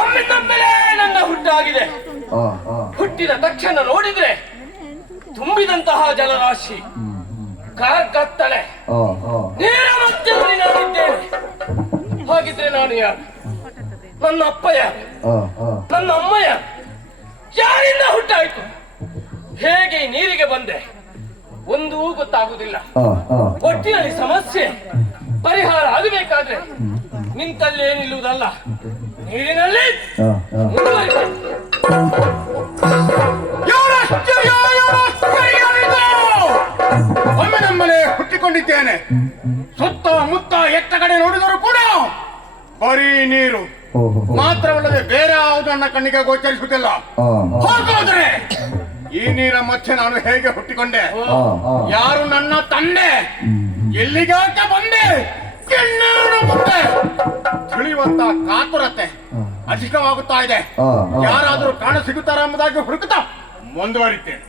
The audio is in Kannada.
ಒಮ್ಮಿಂದೊಮ್ಮೆಲೆ ನನ್ನ ಹುಟ್ಟಾಗಿದೆ. ಹುಟ್ಟಿದ ತಕ್ಷಣ ನೋಡಿದ್ರೆ ತುಂಬಿದಂತಹ ಜಲರಾಶಿ, ಕತ್ತಲೆ, ನೇರ ಮಧ್ಯದಲ್ಲಿ ನಾನಿದ್ದೇನೆ. ಹಾಗಿದ್ರೆ ನಾನು ಯಾರು? ನನ್ನ ಅಪ್ಪ ಯಾರು? ನನ್ನ ಅಮ್ಮ ಯಾರು? ಯಾರಿಂದ ಹುಟ್ಟಾಯ್ತು? ಹೇಗೆ ಈ ನೀರಿಗೆ ಬಂದೆ ಒಂದೂ ಗೊತ್ತಾಗುವುದಿಲ್ಲ. ಒಟ್ಟಿನಲ್ಲಿ ಸಮಸ್ಯೆ ಪರಿಹಾರ ಆಗಬೇಕಾದ್ರೆ ನಿಂತಲ್ಲೇ ನಿಲ್ಲುವುದಲ್ಲ, ನೀರಿನಲ್ಲಿ ಒಮ್ಮೆ ನಮ್ಮಲ್ಲಿ ಹುಟ್ಟಿಕೊಂಡಿದ್ದೇನೆ. ಸುತ್ತ ಮುತ್ತ ಎತ್ತ ಕಡೆ ನೋಡಿದರೂ ಕೂಡ ಬರೀ ನೀರು ಮಾತ್ರವಲ್ಲದೆ ಬೇರೆ ಯಾವುದು ನನ್ನ ಕಣ್ಣಿಗೆ ಗೋಚರಿಸುತ್ತಿಲ್ಲ. ಹೋಗೋದ್ರೆ ಈ ನೀರ ಮಧ್ಯೆ ನಾನು ಹೇಗೆ ಹುಟ್ಟಿಕೊಂಡೆ? ಯಾರು ನನ್ನ ತಂದೆ? ಎಲ್ಲಿಗಾಕೆ ಬಂದೆ? ಮುಂದೆ ತಿಳಿಯುವಂತ ಕಾತುರತೆ ಅಧಿಕವಾಗುತ್ತಾ ಇದೆ. ಯಾರಾದರೂ ಕಾಣ ಸಿಗುತ್ತಾರ ಎಂಬುದಾಗಿ ಹುಡುಕುತ್ತಾ ಮುಂದುವರಿತೇನೆ.